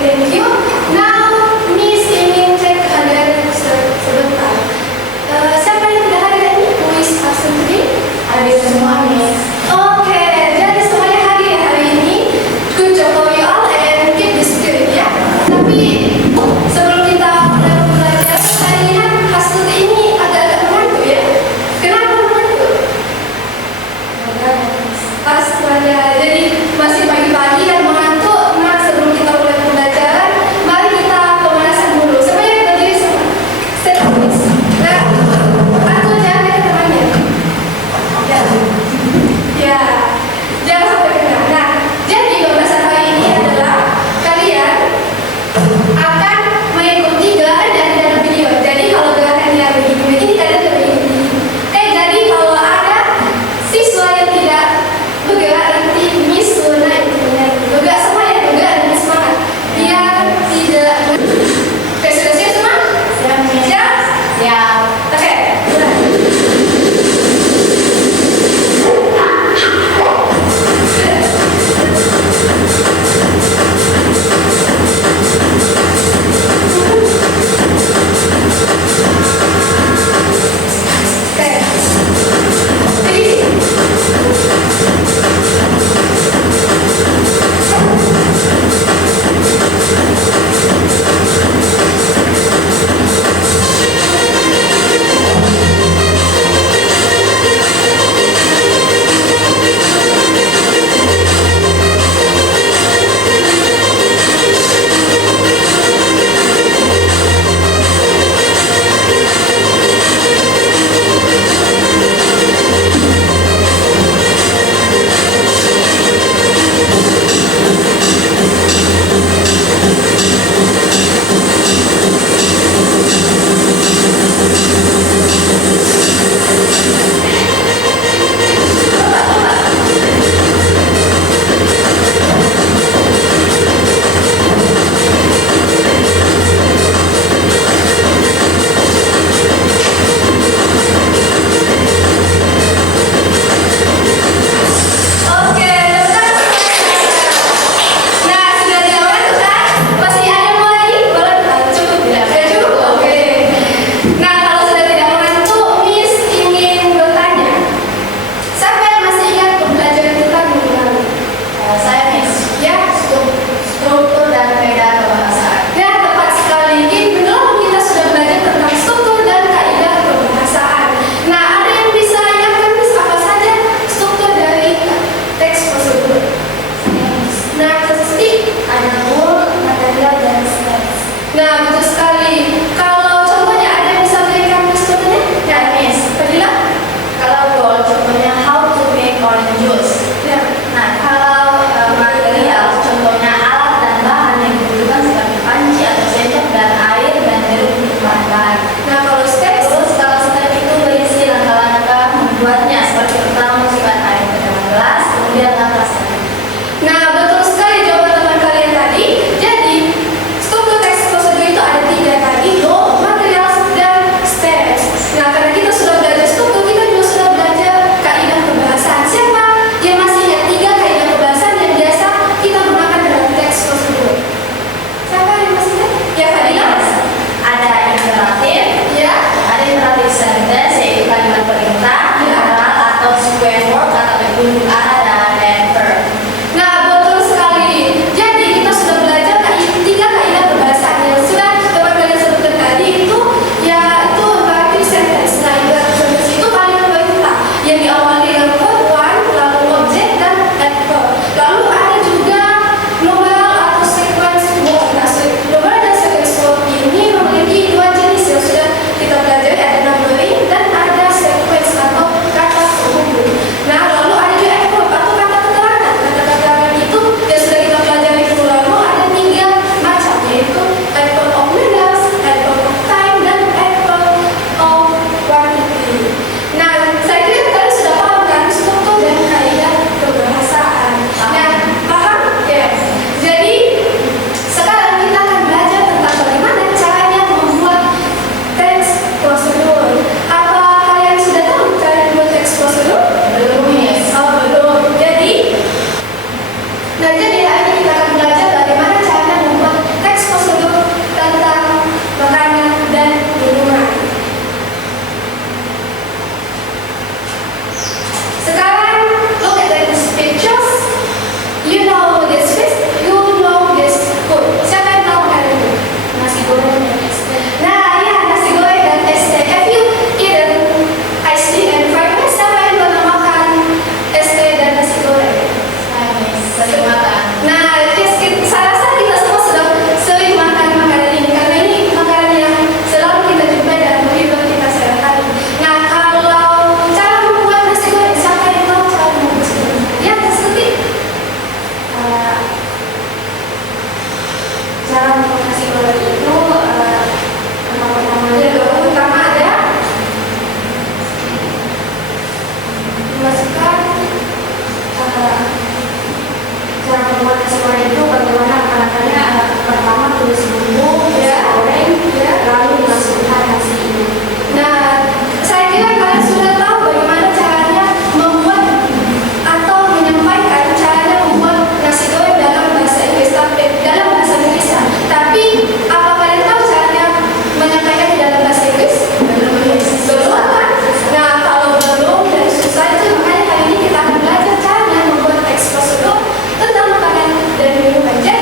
thank you. Now, Miss ingin cek kehadiran sebentar. Siapa yang tidak hadir ini? Who is absent today? Hadir semua, Miss. Oke, jadi semuanya hadir hari ini. Good job for you all and keep the spirit ya. Tapi sebelum kita mulai belajar, saya lihat hasil ini agak-agak mengantuk ya. Kenapa mengantuk? Astaga, jadi masih pagi-pagi dan mengantuk. Nah, sebelum kita mulai pembelajaran, mari kita pemanasan dulu. Semuanya berdiri semua. Stand up, please. Nah, atau jangan ke temannya. Ya, jangan sampai kena. Nah, jadi pembahasan hari ini adalah kalian akan mengikuti gerakan yang ada dalam video. Jadi kalau gerakan yang begini kalian tidak mengikuti. Jadi kalau ada siswa yang tidak bergerak nanti Miss naik bergerak semua ya, bergerak dan semangat. Biar tidak. Oke, sudah siap semua? Siap, Miss. Siap? Siap. Oke, mulai. Oke, nah sudah jawab kan? Masih ada mau lagi? Boleh? Cukup tidak? Cukup? Oke. Nah kalau sudah tidak mengantuk, Miss ingin bertanya. Siapa yang masih ingat pembelajaran kita minggu lalu? Saya, Miss. Ya, Struktur dan kaidah kebahasaan. ya tepat sekali. Ini benar kita sudah belajar tentang struktur dan kaidah kebahasaan. Nah ada yang bisa ingatkan Miss apa saja struktur dari teks prosedur? Nah, pasti ada rule, material, dan slides. Nah, betul sekali. Kalau contohnya ada yang bisa berikan contohnya? Ya, Miss. Fadila? Kalau goal, contohnya how to make orange juice. Ya. Nah, kalau material, contohnya alat dan bahan yang dibutuhkan seperti panci atau sendok dan air dan jeruk untuk bahan-bahan. Nah, kalau steps? Terus kalau step itu berisi langkah-langkah membuatnya seperti pertama masukkan air ke dalam gelas, kemudian langkah selanjutnya. Nah, betul sekali jawaban teman kalian tadi. Jadi, struktur teks prosedur itu ada 3 tadi, goal, materials, dan steps. Nah, karena kita sudah belajar struktur, kita juga sudah belajar kaidah kebahasaan. Siapa yang masih ingat 3 kaidah kebahasaan yang biasa kita gunakan dalam teks prosedur? Siapa yang masih ingat? Ya, Fadila? Ada imperatif, Ya? ada imperatif sentence yaitu kalimat perintah, plural atau square word atau bentuk arah dan verb. Nah, betul sekali. Jadi, kita sudah belajar 3 kaidah kebahasaan yang sudah teman kalian sebutkan tadi itu, yaitu imperatif sentence. Nah, imperatif sentence itu kalimat perintah yang diawali dengan verb one, lalu objek dan adverb. Lalu ada juga numeral atau sequence word. Nah, numeral dan sequence word ini memiliki 2 jenis yang sudah kita pelajari, ada numbering dan ada sequence atau kata penghubung. Nah, lalu ada juga adverb atau kata keterangan. Kata keterangan itu yang sudah kita pelajari minggu lalu ada 3 macam, yaitu adverb of manners, adverb of time, dan adverb of quantity. Nah, saya kira kalian sudah paham kan struktur dan kaidah kebahasaan. Nah, paham? Yes. Jadi, sekarang kita akan belajar tentang bagaimana caranya membuat teks prosedur. Apa kalian sudah tahu cara membuat teks prosedur? Belum, Miss. Oh, belum. Jadi hari ini kita akan belajar bagaimana caranya membuat membuat nasi goreng itu bagaimana peralatannya? Pertama tulis bumbu, Ya. goreng, Ya. lalu dimasukkan nasi ini. Nah, saya kira kalian sudah tahu bagaimana caranya membuat atau menyampaikan caranya membuat nasi goreng dalam bahasa Inggris, dalam bahasa Indonesia. Tapi apa kalian tahu caranya menyampaikan di dalam bahasa Inggris? Belum kan? Nah, kalau belum dan susah itu makanya kali ini kita akan belajar caranya membuat eksposur tentang makanan dan minuman. Jadi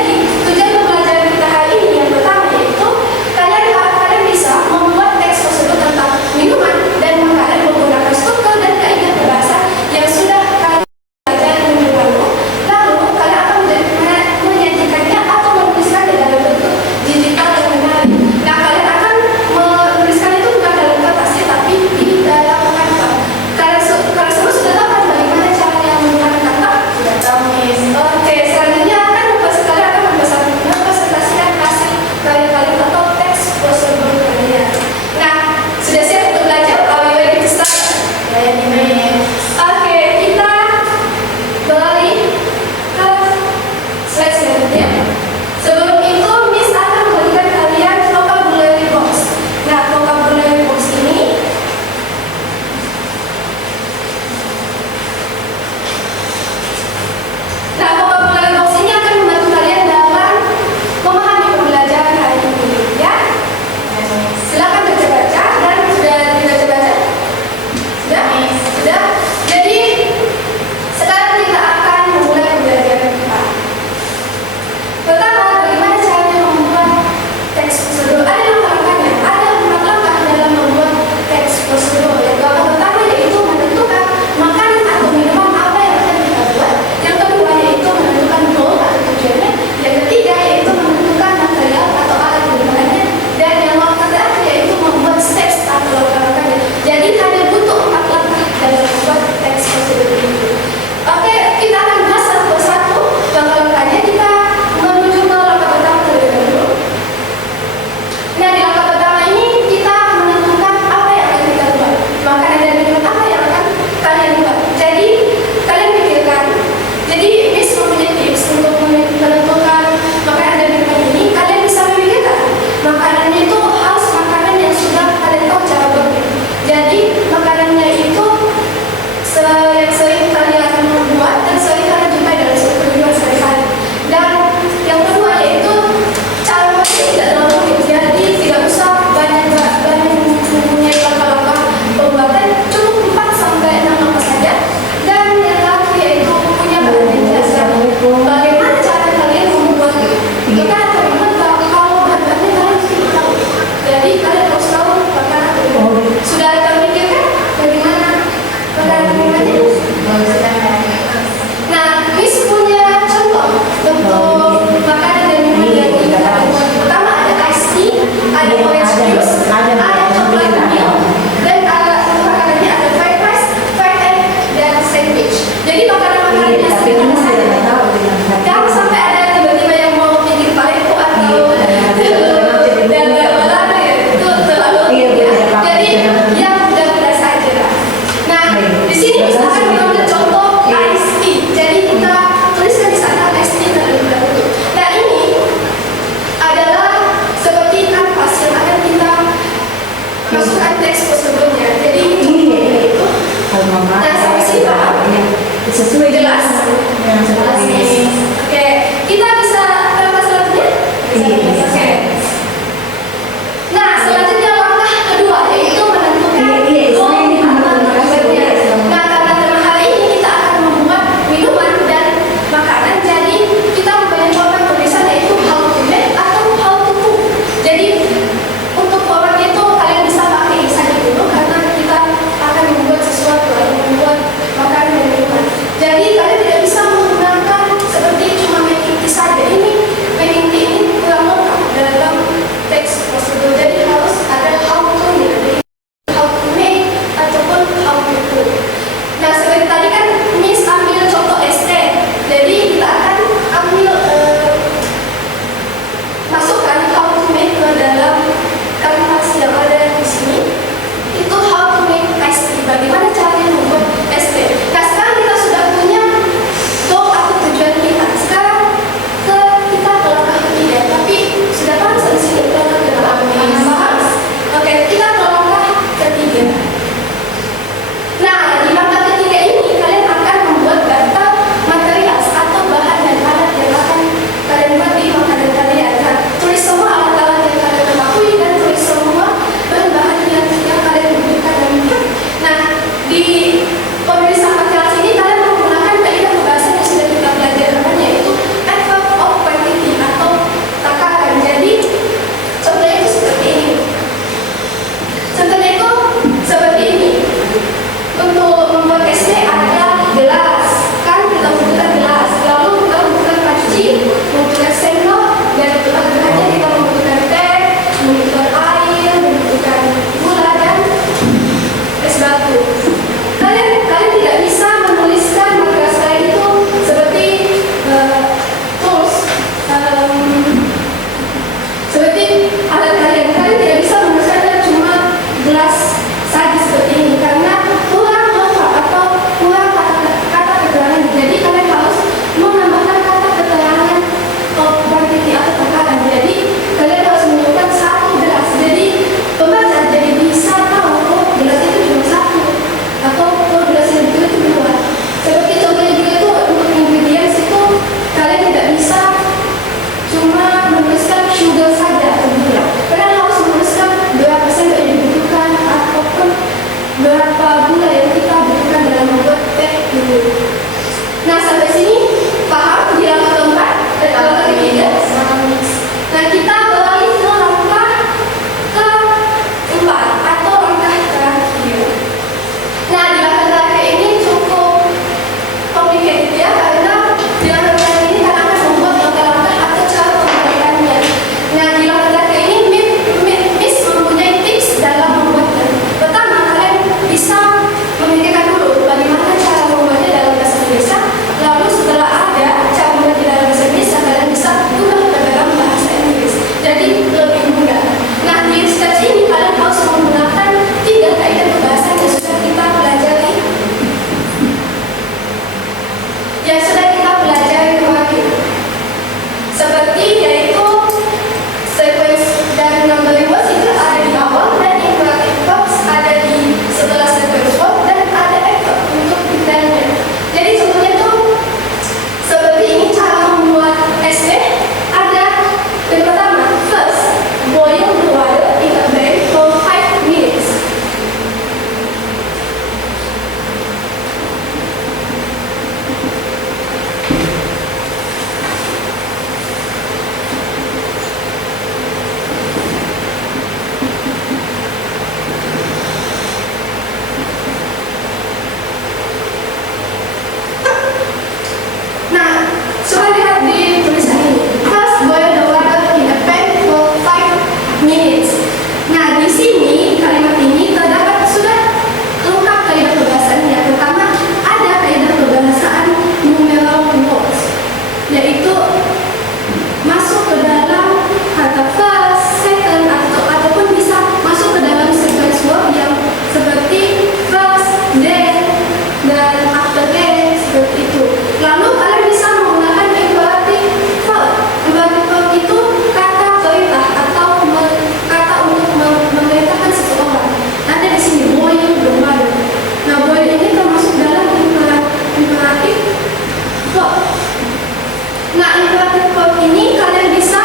Nah, imperatif verb ini kalian bisa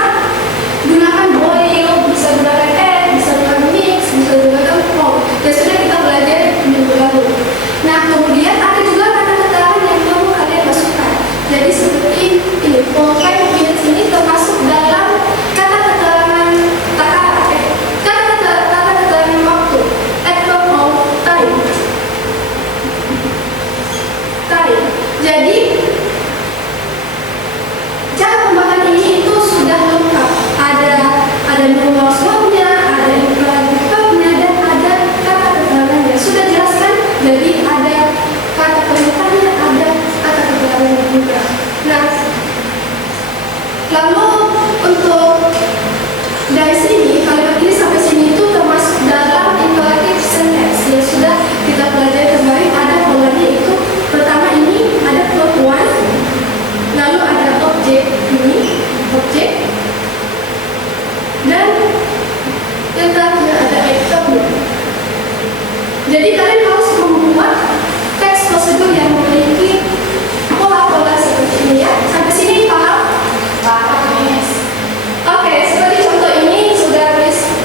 gunakan boil, bisa gunakan add, bisa gunakan mix, bisa gunakan from. Ya sudah kita belajar minggu lalu. Nah, kemudian ada juga kata-kata yang perlu kalian masukkan. Jadi seperti ini, pokoknya unit ini termasuk dalam kata keterangan kata keterangan waktu. Adverb of time. Jadi cara pembahasan ini itu sudah lengkap. Ada normal verbnya, ada imperatif verbnya, dan ada kata keterangannya. Sudah jelaskan. Jadi ada kata penutupnya, ada kata keterangannya juga. Nah, lalu untuk dari sini kalimat ini sampai sini itu termasuk dalam imperatif sentence yang sudah kita pelajari kemarin. Ada polanya itu pertama ini ada verb one, lalu ada objek ini objek, dan yang terakhir ada adverbnya. Jadi kalian harus membuat teks prosedur yang memiliki pola-pola seperti ini ya. Sampai sini paham? Yes. Oke, seperti contoh ini sudah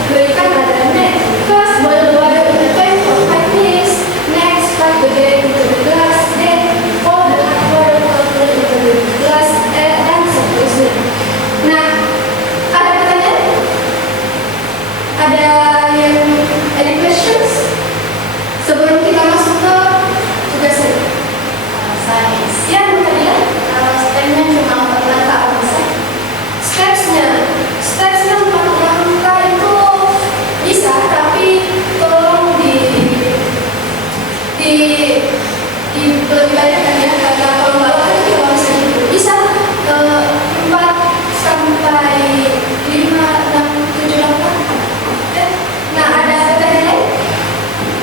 berikan ada next. First, boil the water in the pan for 5 minutes. Next, plug the egg into the glass. Then, pour the hot water into the glass dan seterusnya. Nah, ada pertanyaan? Ada yang any questions? Sebelum kita masuk ke tugasnya. Science. Ya, Makadia. Stepnya cuma 4 langkah apa bisa? Stepsnya 4 langkah itu bisa, tapi tolong lebih banyak kan ya, karena kalau nggak kan kita bisa gitu. Bisa 4 sampai 5, 6, 7 langkah. Nah, ada pertanyaan lain?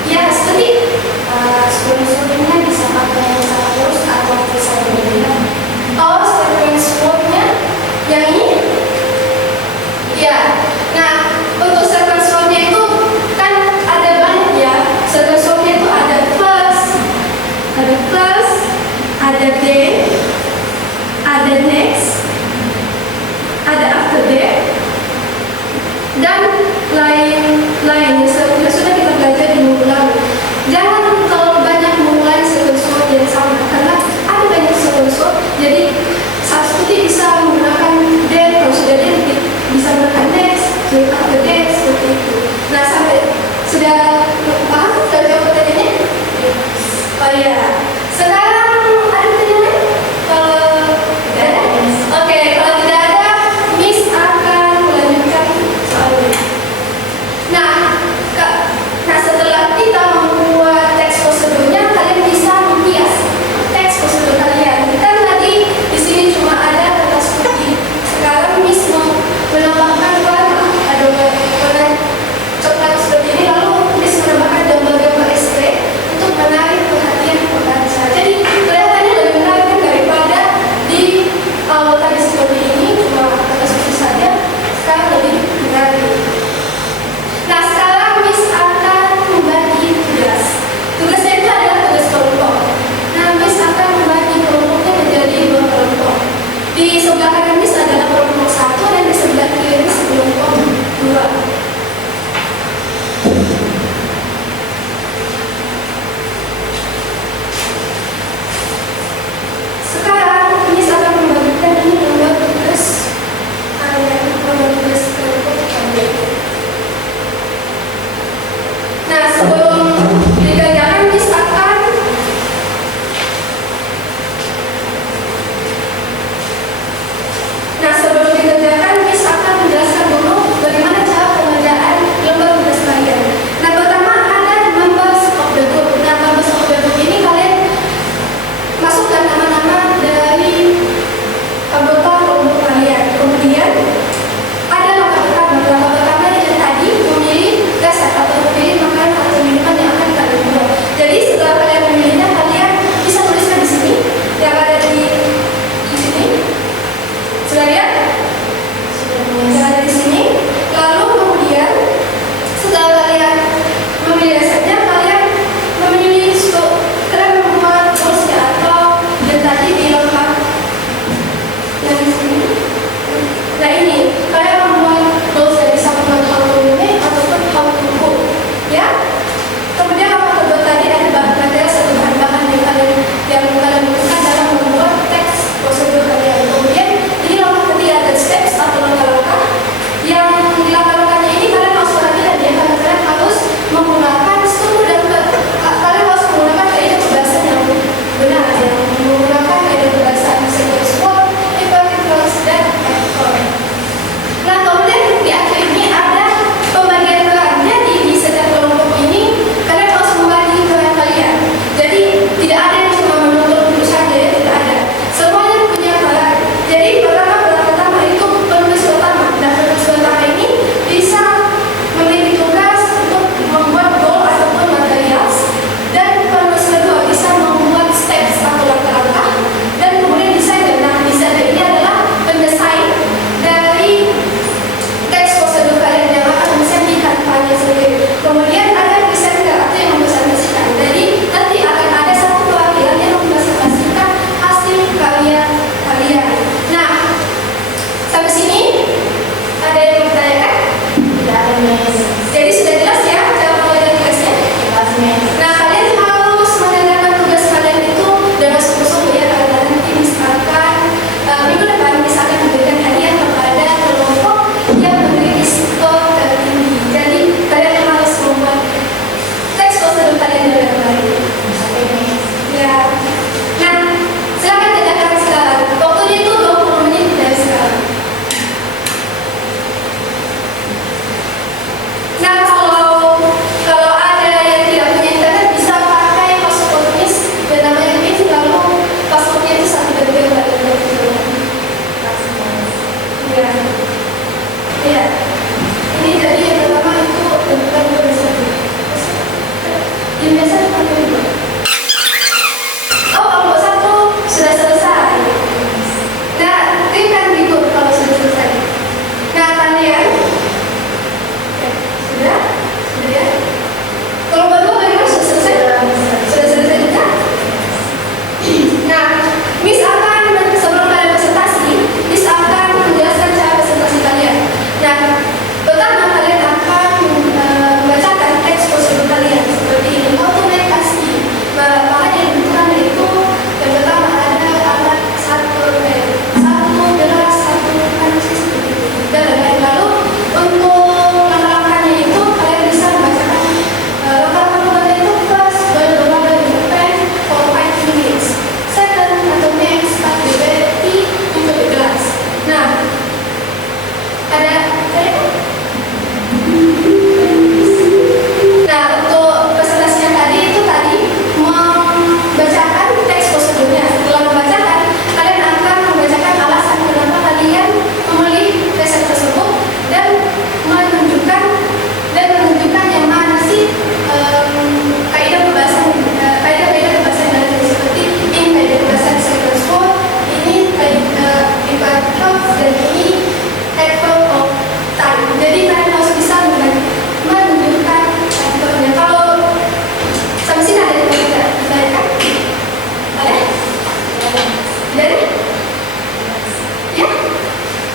Ya, seperti Sebelum-sebelumnya bisa pakai yang sama terus atau bisa berbeda. oh, sequence word-nya yang ini. Ya, nah untuk sequence word-nya itu kan ada banyak ya. Sequence word-nya itu ada first, ada then, ada next, ada after that, dan lain-lain yang sudah kita belajar di minggu lalu. Jangan terlalu banyak memulai sequence word yang sama karena ada banyak sequence word. Jadi seperti bisa menggunakan then, kalau sudah then bisa menggunakan next, jadi after that seperti itu. Nah, sampai sudah paham? Sudah jawab pertanyaannya? Oh iya. Sekarang ada pertanyaan lain? Kalau ada?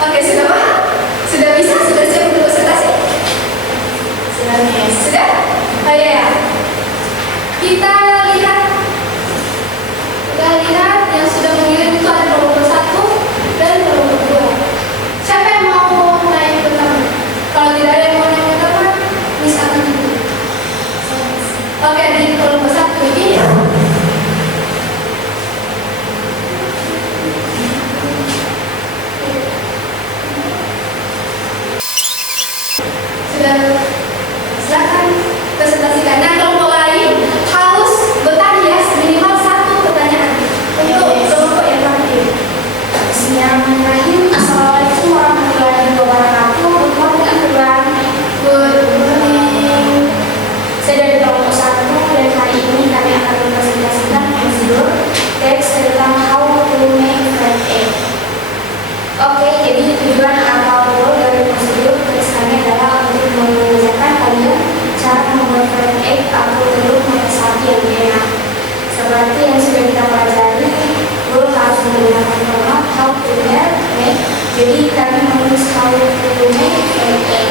Oke, sudah paham? Sudah bisa? Sudah siap untuk presentasi? Sudah, Miss. Sudah? Oh iya ya. Kita lihat yang sudah mengirim itu ada kelompok 1 dan kelompok 2. Siapa yang mau naik pertama? Kalau tidak ada yang mau naik pertama, misalkan dulu. Oke, di kelompok 1 ini ya. Sudah, silakan presentasikan. Nah, kelompok lain harus bertanya minimal 1 pertanyaan untuk kelompok yang terakhir. Bismillahirrahmanirrahim. Assalamualaikum warahmatullahi wabarakatuh. Good morning everyone. Good morning. Saya dari kelompok 1 dan hari ini kami akan mempresentasikan prosedur teks tentang how to make fried egg. Oke, jadi tujuan atau goal dari prosedur teks kami adalah untuk mengajarkan kalian cara membuat fried egg atau telur mata sapi yang enak. Seperti yang sudah kita pelajari, goal harus menggunakan format how to make. Jadi kami menulis how to make fried egg.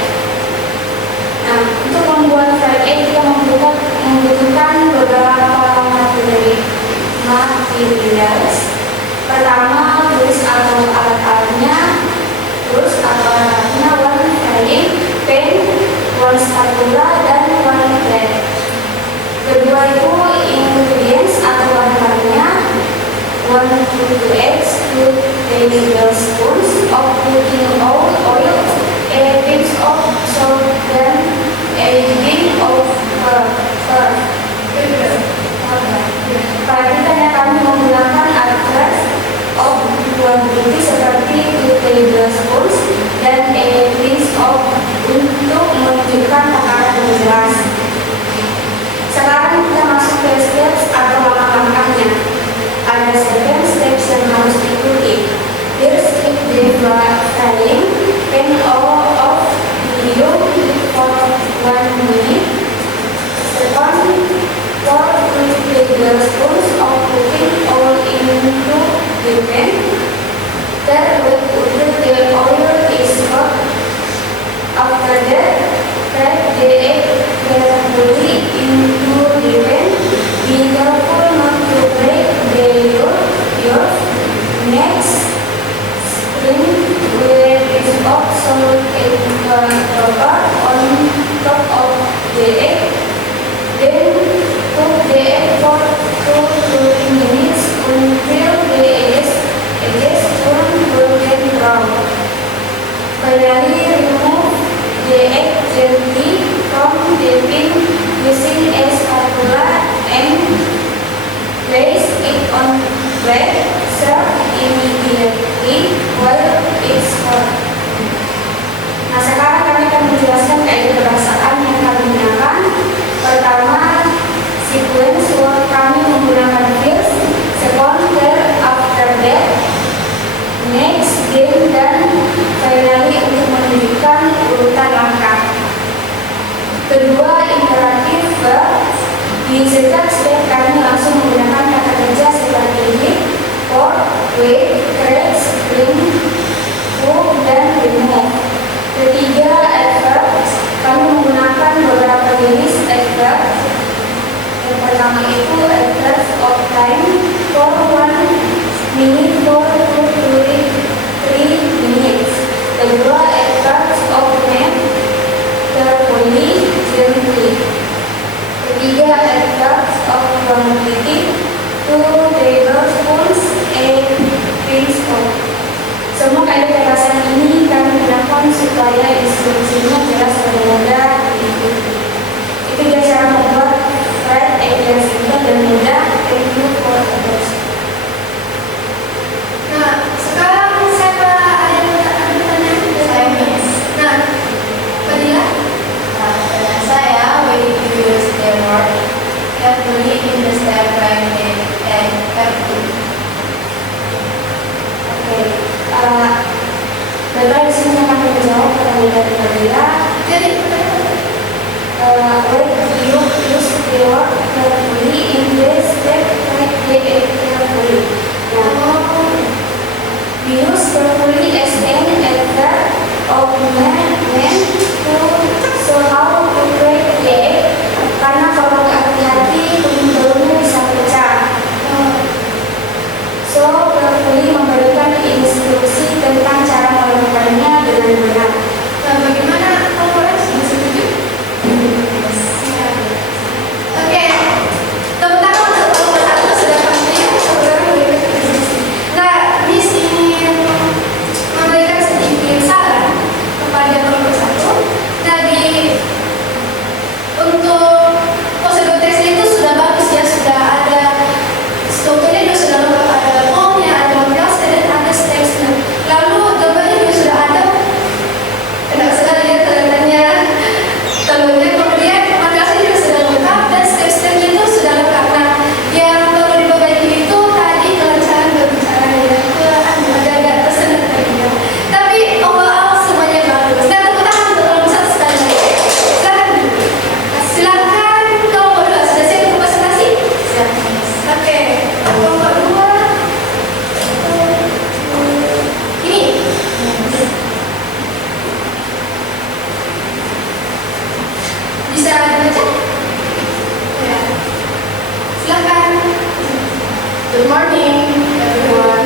Nah, untuk membuat fried egg kita membutuhkan beberapa materials. Pertama, tulis atau alat-alatnya. Terus alat-alatnya one frying pan, one spatula, dan one plate. Kedua itu ingredients atau bahan-bahannya. 1 to 2 eggs, 2 tablespoons of cooking oil, a pinch of salt, dan a hint of butter. Perhatikan ya, kami menggunakan address of quantity seperti 2 tablespoons dan a pinch of untuk menunjukkan takaran yang jelas. Sekarang kita masuk ke steps atau langkah-langkahnya. Ada 7 steps yang harus diikuti. First, keep the frying pan off medium for 1 minute. Second, pour 2 tablespoons of cooking oil into the pan. Third, wait until the oil is hot. After that, crack the egg carefully into the pan. Be careful not to break the yolk. Next, sprinkle with of salt and pepper on top of the egg. Then cook the egg for 2 to 3 minutes until the edges turn golden brown. Finally, remove the egg gently from the pan using a spatula and place it on plate. Serve immediately while it's hot. Nah, sekarang kami akan menjelaskan kaidah kebahasaan yang kami gunakan. Pertama, sequence word kami menggunakan first, second, third, after that, next, then, dan finally untuk menunjukkan urutan langkah. Kedua, imperatif verb. Di setiap step kami langsung menggunakan kata kerja seperti heat, pour, wait, crack, spring, cook, dan remove. Ketiga, adverbs. Kami menggunakan beberapa jenis adverbs. Yang pertama itu adverbs of time, for 1 minute, for 2 to 3 minutes. Kedua, adverbs of name, carefully, gently. Ketiga, adverbs of quantity, 2 tablespoons, a pinch of. Semua kaidah kebahasaan ini kami gunakan supaya instruksinya jelas dan mudah diikuti. Itu dia cara membuat fried egg yang simpel dan mudah. Thank you for attention. Nah, sekarang siapa ada yang bertanya? Saya, Miss. Nah, Fadila? Pertanyaan saya, when you use the word carefully in the step frying egg carefully. Oke. Baiklah, di sini akan menjawab pertanyaan dari Fadila. Jadi, When you use the word carefully in the step frying egg carefully. Nah, we use carefully as an of men who so how to break the egg karena kalau nggak hati-hati kuning telurnya bisa pecah. So carefully memberikan instruksi tentang cara melakukannya dengan benar. Nah, bagaimana kalau sudah setuju? Oke, tentang untuk kelompok satu sudah pasti saudara memberikan instruksi. Nah, di sini memberikan sedikit saran kepada kelompok satu. Nah, untuk prosedur tes itu sudah bagus ya, sudah ada strukturnya juga sudah lengkap, ada formnya, ada model dan ada stepsnya. Lalu gambarnya juga sudah ada. Enak sekali ya tanda-tandanya telurnya, kemudian modalnya juga sudah lengkap dan step-stepnya itu sudah lengkap. Nah, yang perlu diperbaiki itu tadi kelancaran berbicara ya, agak-agak tersendat tadi ya. Tapi overall semuanya bagus. Dan tepuk tangan untuk kelompok satu sekali lagi. Silakan kelompok dua sudah siap untuk presentasi? Siap. Oke, kelompok dua ini. Bisa dibaca? Ya. Silakan. Good morning, everyone.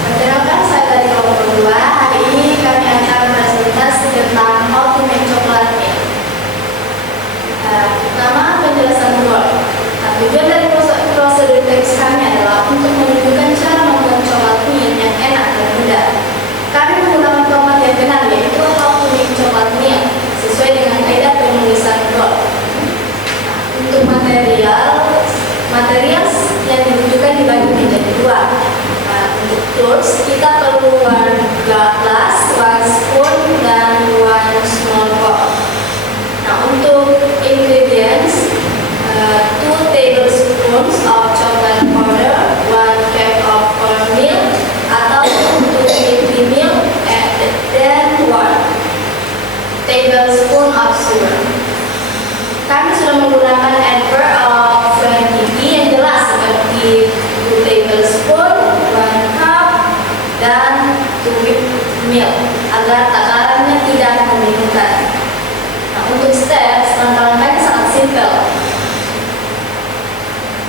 Perkenalkan, saya dari kelompok 2. Hari ini kami akan presentasi tentang how to make chocolate cake. Pertama, penjelasan goal. Nah, tujuan dari prosedur teks kami adalah untuk menunjukkan cara membuat coklat milk yang enak dan mudah. Kami menggunakan format yang benar, yaitu how to make chocolate milk sesuai dengan kaidah penulisan goal. Untuk material yang dibutuhkan dibagi menjadi dua. Untuk tools kita perlu one glass, one spoon, dan one small bowl. Nah, untuk ingredients, 2 tablespoons of chocolate powder, 1 cup of cornmeal atau untuk heavy milk, dan 1 tablespoon of sugar. Kami sudah menggunakan adverb of quantity yang jelas seperti 2 tablespoon, 1 cup, dan 2 whipped milk agar takarannya tidak membingungkan. Nah, untuk steps, langkah-langkahnya sangat simple.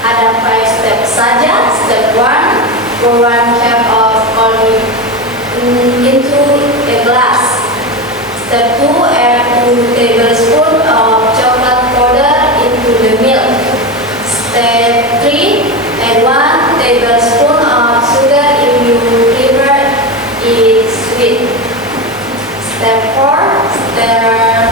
Ada 5 steps saja. Step 1, pour 1 cup of cornmeal into a glass. Step 2, add 2 tablespoons of chocolate powder into the milk. Step 3, add 1 tablespoon of sugar if you prefer it sweet. Step 4, stir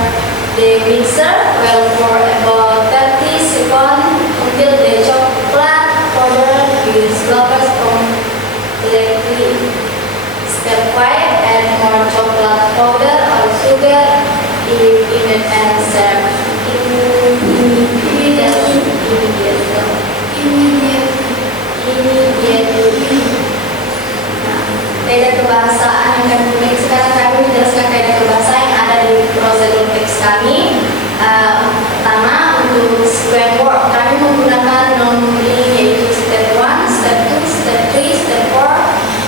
the mixer well for about 30 seconds until the chocolate powder is dissolved completely. Step 5, add more chocolate powder or sugar if needed and serve immediately. Nah, kaidah kebahasaan yang kami gunakan sekarang, kami menjelaskan kaidah kebahasa yang ada di prosedur teks kami. Pertama, untuk square word kami menggunakan normally, yaitu step 1, step 2, step 3, step 4,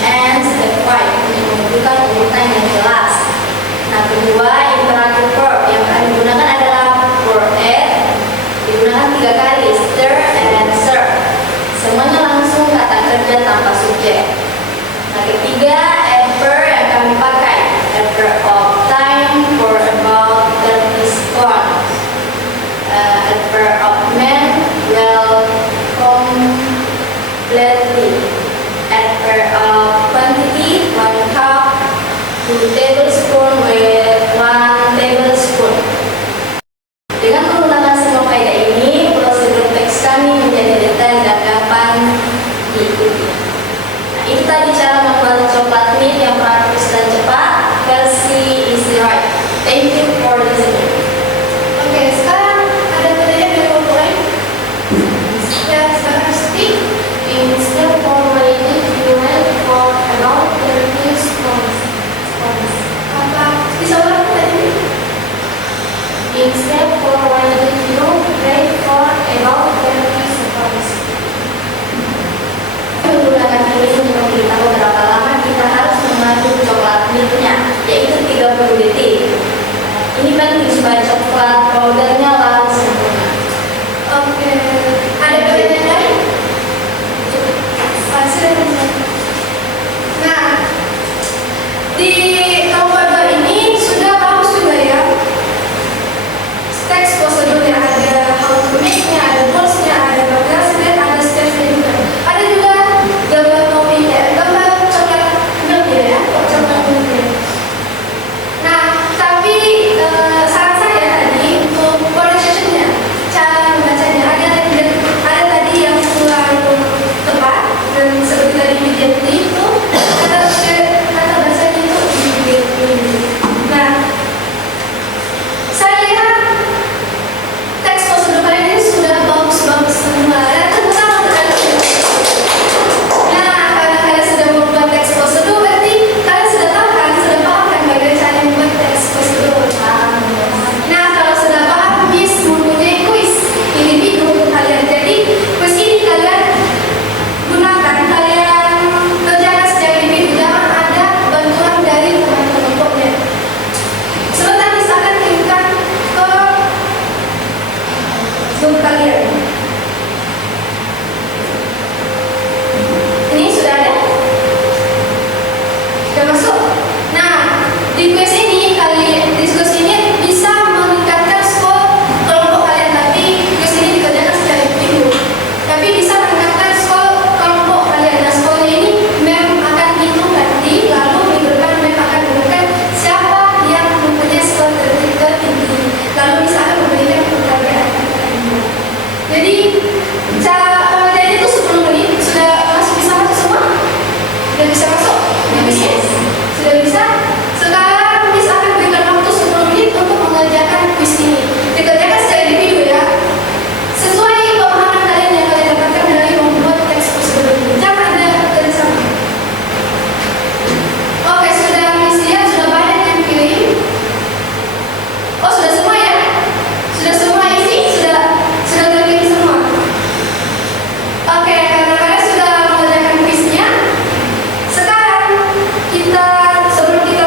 and step 5 untuk menunjukkan urutan yang jelas. Nah, kedua, imperative verb yang kami gunakan adalah verb add, digunakan 3 kali, stir and serve. Semuanya langsung kata kerja tanpa subjek. Nah, ketiga, adverb yang kami pakai, adverb of time for about 30 seconds. Adverb of man, well, completely. Adverb of quantity, 1 cup, 2 tablespoons with 1 tablespoon. Dengan menggunakan semua kaidah ini, prosedur teks kami menjadi detail dan gampang diikuti. Nah, itu tadi cara membuat coklat milk yang praktis dan cepat versi Easy Right. Thank you for listening. Oke, sekarang ada pertanyaan dari kelompok lain? Ya, sekarang stick. Instead of waiting, you wait for about 30 seconds. Di kelompok 2 ini sudah bagus juga ya. Teks prosedurnya ada how to make-nya, ada goals-nya, ada progress, dan ada step-nya juga. Ada juga gambar kopinya, gambar coklat milk ya, coklat milk. Nah, tapi saran saya tadi untuk pronunciation-nya, cara membacanya ada tadi yang kurang tepat dan seperti tadi immediately itu kata bahasanya itu immediately. Nah, saya lihat teks prosedur kalian ini sudah bagus-bagus semua. Dan tepuk tangan untuk kalian. Nah, karena kalian sudah membuat teks prosedur, berarti kalian sudah tahu kan, sudah paham kan bagaimana cara membuat teks prosedur. Nah, kalau sudah paham, Miss mempunyai kuis individu untuk kalian. Jadi, kuis ini kalian gunakan, kalian kerjakan secara individu, jangan ada bantuan dari teman kelompoknya. Sebentar Miss akan kirimkan ke Zoom kalian. Ini sudah ada? Sudah masuk? Nah, di kuis ini diskusi ini bisa meningkatkan skor kelompok kalian, tapi kuis ini dikerjakan secara individu. Tapi bisa meningkatkan skor kelompok kalian. Nah, skornya ini mem akan dihitung nanti, lalu minggu depan mem akan menentukan siapa yang mempunyai skor tertinggi. Lalu misalnya memberikan penghargaan. Jadi cara pengerjaannya itu 10 menit. Sudah bisa masuk semua? Sudah bisa masuk? Sudah bisa? Sudah bisa? Sekarang bisa akan berikan waktu 10 menit untuk mengerjakan kuis ini. Dikerjakan secara individu ya. Sesuai pemahaman kalian yang kalian dapatkan dari membuat teks prosedur ini. Jangan ada kerjasama. Oke, sudah Miss lihat, sudah banyak yang kirim. Oh, sudah semua ya? Sudah semua isi? Sudah terkirim semua? Oke, karena kalian sudah mengerjakan kuisnya, sekarang sebelum kita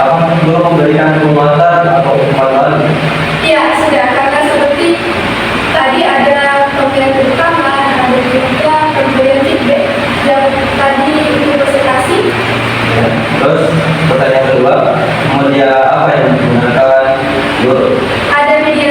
Apakah guru memberikan penguatan atau hukuman lain? Iya, sudah. Karena seperti tadi ada pemilihan rekaman, ada juga pemberian feedback, dan tadi untuk presentasi. Ya. Terus pertanyaan kedua, media apa yang digunakan guru? Ada media